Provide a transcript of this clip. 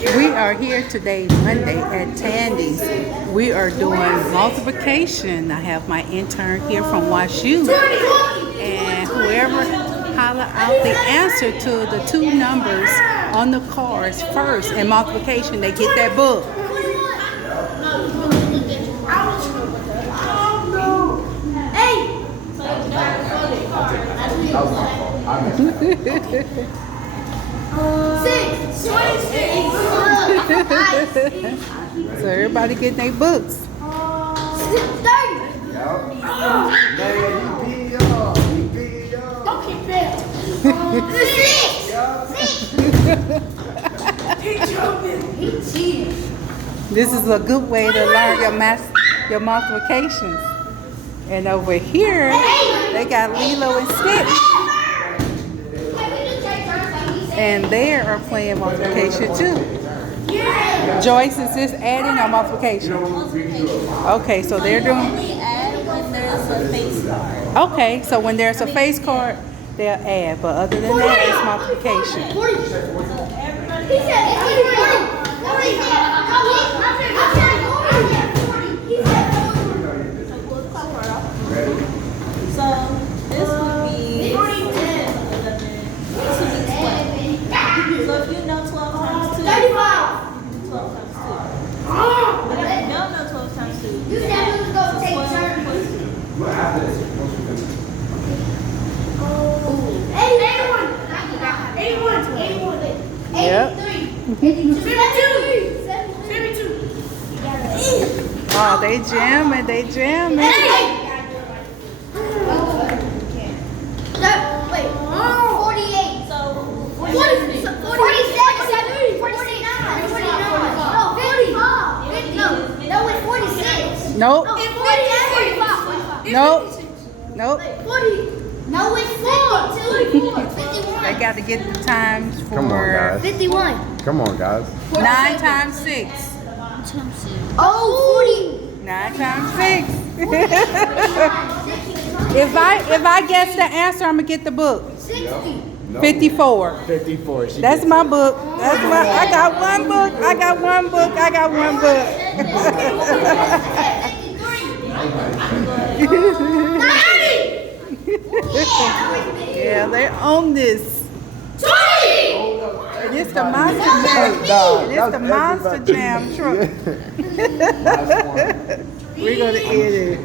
We are here today, Monday, at Tandy's. We are doing multiplication. I have my intern here from WashU. And whoever holler out the answer to the two numbers on the cards first in multiplication, they get that book. So everybody getting their books. 30. Don't keep that. 6. This is a good way to learn your multiplications. And over here, they got Lilo and Stitch. And they are playing multiplication too. Joyce, is this adding or multiplication? Okay, so they're doing. Only add when there's a face card. Okay, so when there's a face card, they'll add. But other than that, it's multiplication. So this would be 11. This would be 12. So if you know 12 times 2, 12 times 2. But if you don't know 12 times 2, You said we was gonna take turns. 81. Yep. 72. Oh, they jamming, they jamming. Wait. 48. So 47. 49. No, it's 46. Nope. No, it's 45. Nope. Nope. 40. No, it's 52. 51. They got to get the times for Come on, guys. 51. Come on, guys. 9 times 6. Oh, 40. 9 times 6. If I guess the answer, I'm gonna get the book. 60. 54. 54. That's my book. That's my. I got one book. I got one book. I got one book. 90. Yeah, they're on this. 20. It's the Monster Jam. It's the Monster Jam truck. We're gonna end it.